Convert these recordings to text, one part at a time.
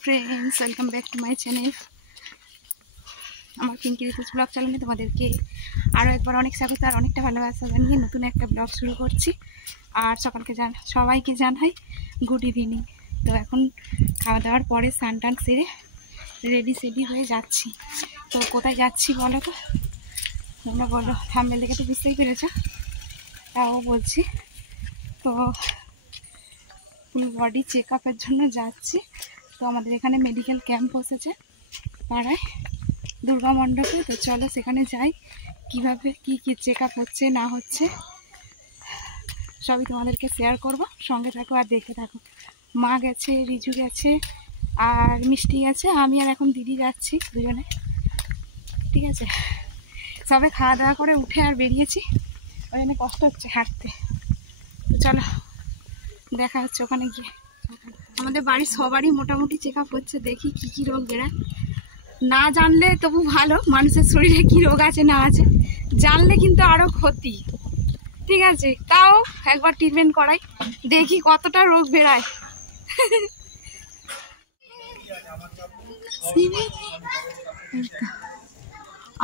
Friends, welcome back to my channel. আমার Pinky Ritu's blog চ্যানেলে তোমাদেরকে আরও একবার অনেক স্বাগত আর অনেকটা ভালোবাসা জানিয়ে নতুন একটা ব্লগ শুরু করছি। আর সবাইকে জানাই গুড ইভিনিং। তো এখন খাওয়া দাওয়ার পরে স্নান টান সেরে রেডি হয়ে যাচ্ছি। তো কোথায় যাচ্ছি বলো তো, তোমরা বলো, থাম্বনেল দেখে তো বুঝতেই পেরেছ, তাও বলছি। তো ফুল বডি চেক আপের জন্য যাচ্ছি। তো আমাদের এখানে মেডিকেল ক্যাম্প বসেছে পাড়ায় দুর্গা মণ্ডপে। তো চলো সেখানে যাই, কিভাবে কি চেক আপ হচ্ছে না হচ্ছে সবই তোমাদেরকে শেয়ার করব। সঙ্গে থাকো আর দেখে থাকো। মা গেছে, রিজু গেছে আর মিষ্টি গেছে, আমি আর এখন দিদি যাচ্ছি দুজনে। ঠিক আছে, সবে খাওয়া দাওয়া করে উঠে আর বেরিয়েছি, ওই জন্য কষ্ট হচ্ছে হাঁটতে। তো চলো দেখা হচ্ছে ওখানে গিয়ে। আমাদের বাড়ির সবারই মোটামুটি চেক আপ হচ্ছে, দেখি কি কি রোগ বেড়ায়। না জানলে তবু ভালো, মানুষের শরীরে কি রোগ আছে না আছে, জানলে কিন্তু আরো ক্ষতি। ঠিক আছে, তাও একবার ট্রিটমেন্ট করাই, দেখি কতটা রোগ বেড়ায়।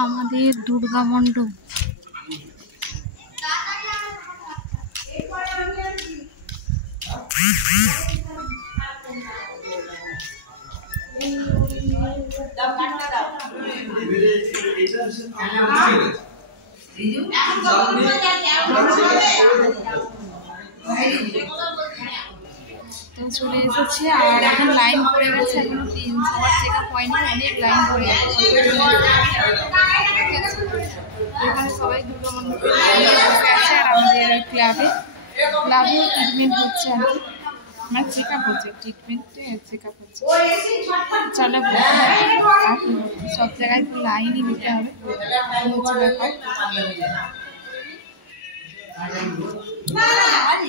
আমাদের দুর্গা মণ্ডপ। চলে এসেছি আর এখন লাইন পড়ে গেছে, এখনো সবার চেক আপ হয়নি, অনেক লাইন পড়ে গেছে। এখানে সবাই দুর্গা মণ্ডপে বসে আছে আর আমাদের ক্লাবেও ট্রিটমেন্ট হচ্ছে আর কি, আমার চেক আপ হচ্ছে, ট্রিটমেন্টে চেক আপ হচ্ছে। চলো আর সব জায়গায় তো লাইনই নিতে হবে, হচ্ছে ব্যাপার।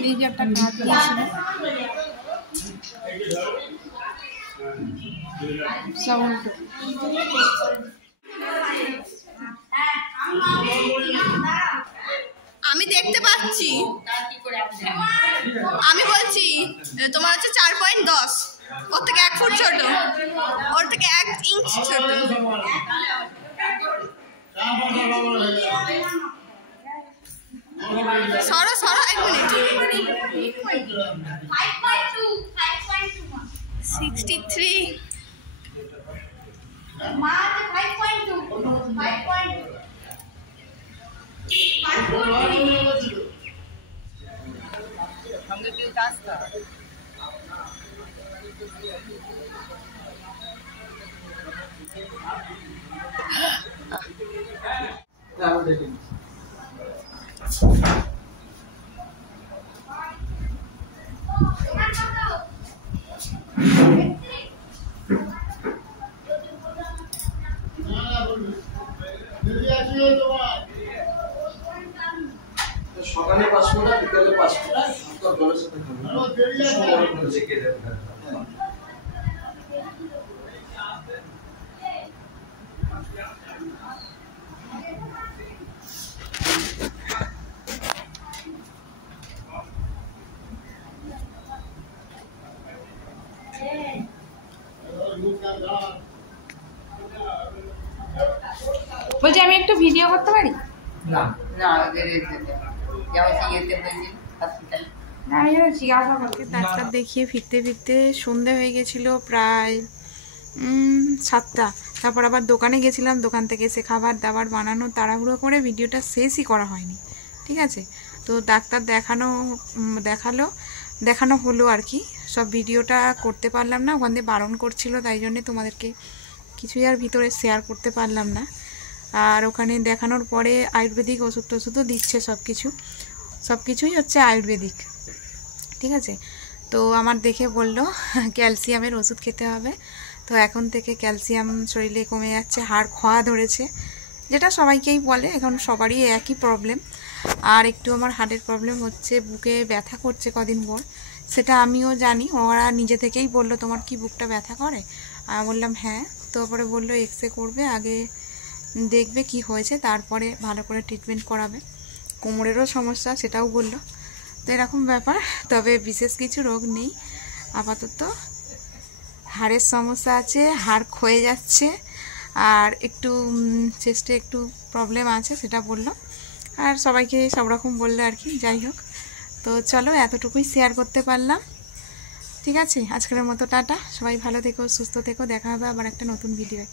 এই যে একটা কার্ড দিয়েছিল সব উল্টো। আমি দেখতে পাচ্ছি, আমি বলছি তোমার হচ্ছে 4.10, ওর থেকে 1 ফুট ছোট, ওর থেকে 1 ইঞ্চ ছোট। সরো 1 মিনিট। 63 সকালে 5 ফোঁটা, বিকালে 5 ফোঁটা, তোর গলার সাথে খাবে। বলছি আমি একটু ভিডিও করতে পারি? না না, আমি জিজ্ঞাসা করতে। ডাক্তার দেখিয়ে ফিরতে সন্ধে হয়ে গেছিলো প্রায় 7টা। তারপর আবার দোকানে গেছিলাম, দোকান থেকে এসে খাবার দাবার বানানো তাড়াহুড়ো করে ভিডিওটা শেষই করা হয়নি। ঠিক আছে, তো ডাক্তার দেখানো হলো আর কি, সব ভিডিওটা করতে পারলাম না, ওখান দিয়ে বারণ করছিল, তাই জন্যে তোমাদেরকে কিছুই আর ভিতরে শেয়ার করতে পারলাম না। আর ওখানে দেখানোর পরে আয়ুর্বেদিক ওষুধ টষুধও দিচ্ছে, সব কিছুই হচ্ছে আয়ুর্বেদিক। ঠিক আছে, তো আমার দেখে বলল ক্যালসিয়ামের ওষুধ খেতে হবে। তো এখন থেকে ক্যালসিয়াম শরীরে কমে যাচ্ছে, হাড় ক্ষয় ধরেছে, যেটা সবাইকেই বলে, এখন সবারই একই প্রবলেম। আর একটু আমার হার্টের প্রবলেম হচ্ছে, বুকে ব্যথা করছে কদিন পর, সেটা আমিও জানি। ওরা নিজে থেকেই বলল তোমার কি বুকটা ব্যথা করে? বললাম হ্যাঁ। তো পরে বললো এক্সরে করবে, আগে দেখবে কি হয়েছে, তারপরে ভালো করে ট্রিটমেন্ট করাবে। কোমরেরও সমস্যা, সেটাও বললো। তো এরকম ব্যাপার, তবে বিশেষ কিছু রোগ নেই আপাতত। হাড়ের সমস্যা আছে, হাড় ক্ষয়ে যাচ্ছে, আর একটু চেস্টে একটু প্রবলেম আছে সেটা বললো। আর সবাইকে সব রকম বললো আর কি। যাই হোক, তো চলো এতটুকুই শেয়ার করতে পারলাম। ঠিক আছে, আজকের মতো টাটা। সবাই ভালো থেকো, সুস্থ থেকো। দেখা হবে আবার একটা নতুন ভিডিওয়।